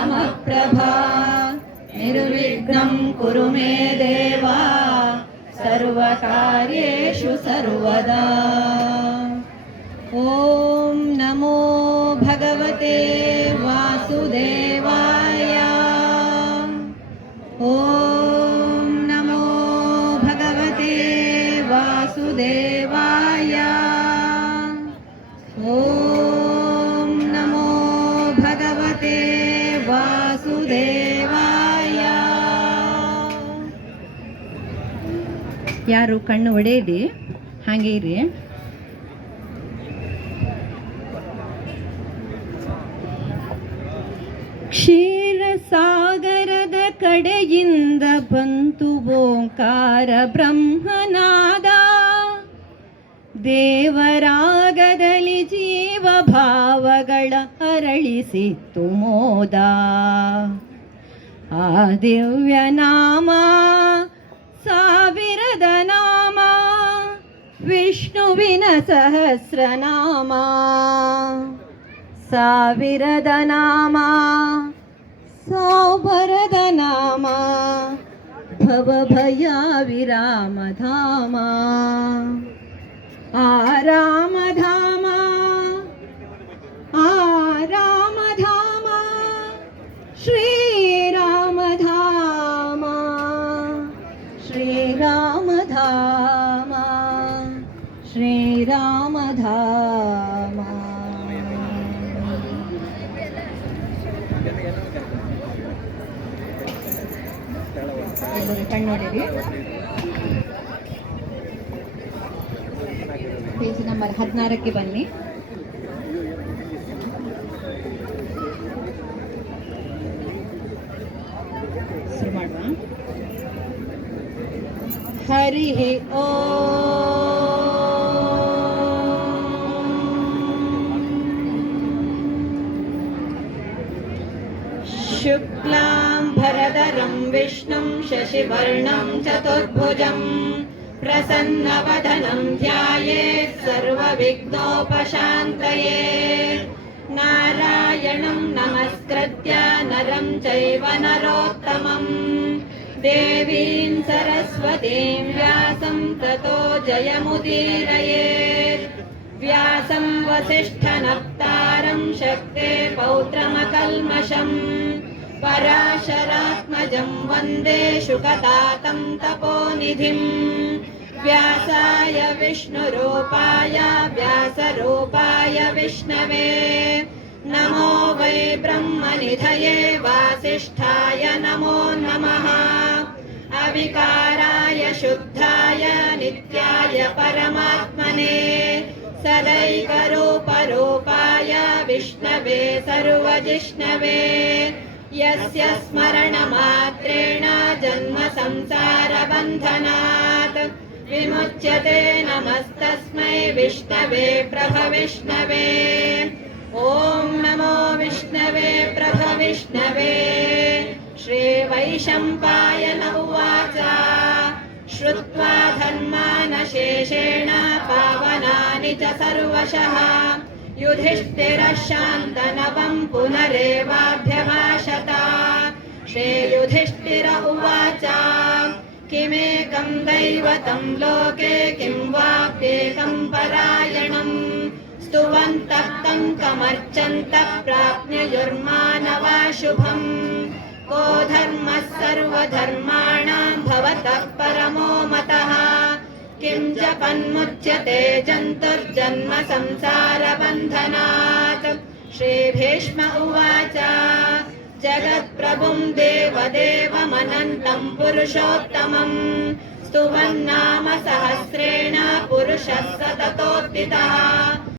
समप्रभा निर्विघ्नं कुरु मे देव सर्वकार्येषु सर्वदा। ॐ नमो भगवते वासुदेवाय। ॐ नमो भगवते वासुदेवाय। ॐ नमो भगवते वासुदेवाय। ಯಾರು ಕಣ್ಣು ಹೊಡೆಯದಿ ಹಾಗೆ ಇರಿ. ಕ್ಷೀರಸಾಗರದ ಕಡೆಯಿಂದ ಬಂತು ಓಂಕಾರ ಬ್ರಹ್ಮನಾದ. ದೇವರಾಗದಲ್ಲಿ ಜೀವ ಭಾವಗಳ ಅರಳಿಸಿತ್ತು ಮೋದ. ಆ ದಿವ್ಯ ನಾಮ ಸಾವಿರದ ನಾಮ ವಿಷ್ಣುವಿನ ಸಹಸ್ರನಾಮ. ಸಾವಿರದ ನಾಮ ಸಾವರದ ನಾಮ ಭವಭಯ ವಿರಾಮಧಾಮ. ಆರಾಮಧಾಮ ಆರಾಮಧಾಮ ಶ್ರೀರಾಮಧಾಮ. ಶ್ರೀರಾಮಧಾಮ ಶ್ರೀರಾಮಧಾಮ. ಎಲ್ಲರೂ ಕಣ್ಣೊಡೆರಿ. ಪೇಜ್ ನಂಬರ್ 16ಕ್ಕೆ ಬನ್ನಿ. ಶುರು ಮಾಡುವ. ಹರಿ ಶುಕ್ಲಾಂ ಭರಧರಂ ವಿಷ್ಣುಂ ಶಶಿವರ್ಣಂ ಚತುರ್ಭುಜಂ ಪ್ರಸನ್ನವದನಂ ಧ್ಯಾಯೇತ್ ಸರ್ವವಿಘ್ನೋಪಶಾಂತಯೇ. ನಾರಾಯಣಂ ನಮಸ್ಕೃತ್ಯ ನರಂ ಚೈವ ನರೋತ್ತಮಂ ದೇವೀಂ ಸರಸ್ವತೀಂ ವ್ಯಾಸಂ ತತೋ ಜಯಮುದೀರಯೇತ್. ವ್ಯಾಸಂ ವಸಿಷ್ಠನಪ್ತಾರಂ ಶಕ್ತೆ ಪೌತ್ರಮಕಲ್ಮಷಂ ಪರಾಶರಾತ್ಮಜಂ ವಂದೇ ಶುಕತಾತಂ ತಪೋನಿಧಿಂ. ವ್ಯಾಸಾಯ ವಿಷ್ಣುರೂಪಾಯ ವ್ಯಾಸರೂಪಾಯ ವಿಷ್ಣವೇ ನಮೋ ವೈ ಬ್ರಹ್ಮನಿಧಯೇ ವಾಸಿಷ್ಠಾಯ ನಮೋ ನಮಃ. ಅವಿಕಾರಾಯ ಶುದ್ಧಾಯ ನಿತ್ಯಾಯ ಪರಮಾತ್ಮನೇ ಸದೈಕರೂಪರೂಪಾಯ ವಿಷ್ಣವೇ ಸರ್ವಜಿಷ್ಣವೇ. ಯಸ್ಯ ಸ್ಮರಣಮಾತ್ರೇಣ ಜನ್ಮ ಸಂಸಾರ ಬಂಧನಾತ್ ವಿಮುಚ್ಯತೆ. ನಮಸ್ತಸ್ಮೈ ವಿಷ್ಣವೇ ಪ್ರಭವಿಷ್ಣವೇ. ಓಂ ನಮೋ ವಿಷ್ಣವೇ ಪ್ರಭವಿಷ್ಣವೇ. ಶ್ರೀ ವೈಶಂಪಾಯನ ಉವಾಚ ಶ್ರುತ್ವಾ ಧರ್ಮಾನ್ ಶೇಷೇಣ ಪಾವನಾನಿ ಚ ಸರ್ವಶಃ. ಯುಧಿಷ್ಠಿರಃ ಶಾಂತನವಂ ಪುನರೇವಾಭ್ಯಭಾಷತ. ಶ್ರೀ ಯುಧಿಷ್ಠಿರ ಉವಾಚ ಕಿಮೇಕಂ ದೈವತಂ ಲೋಕೆ ಕಿಂ ವಾಪ್ಯೇಕಂ ಪರಾಯಣಂ. ಸ್ತುವಂತಃ तं ಕಮರ್ಚन्तಃ ಪ್ರಾಪ್ನುಯುರ್ಮಾನವಾ ಶುಭಂ. ಕೋ ಧರ್ಮಃ ಸರ್ವಧರ್ಮಾಣಾಂ ಭವತಃ ಪರಮೋ ಮತಃ. किं जपन्मुच्यते जन्तुर्जन्म संसार बन्धनात्. श्रीभीष्म उवाच जगत्प्रभुं देवदेवमनन्तं पुरुषोत्तमं. स्तुवन्नाम सहस्रेण पुरुषः सततोत्थितः.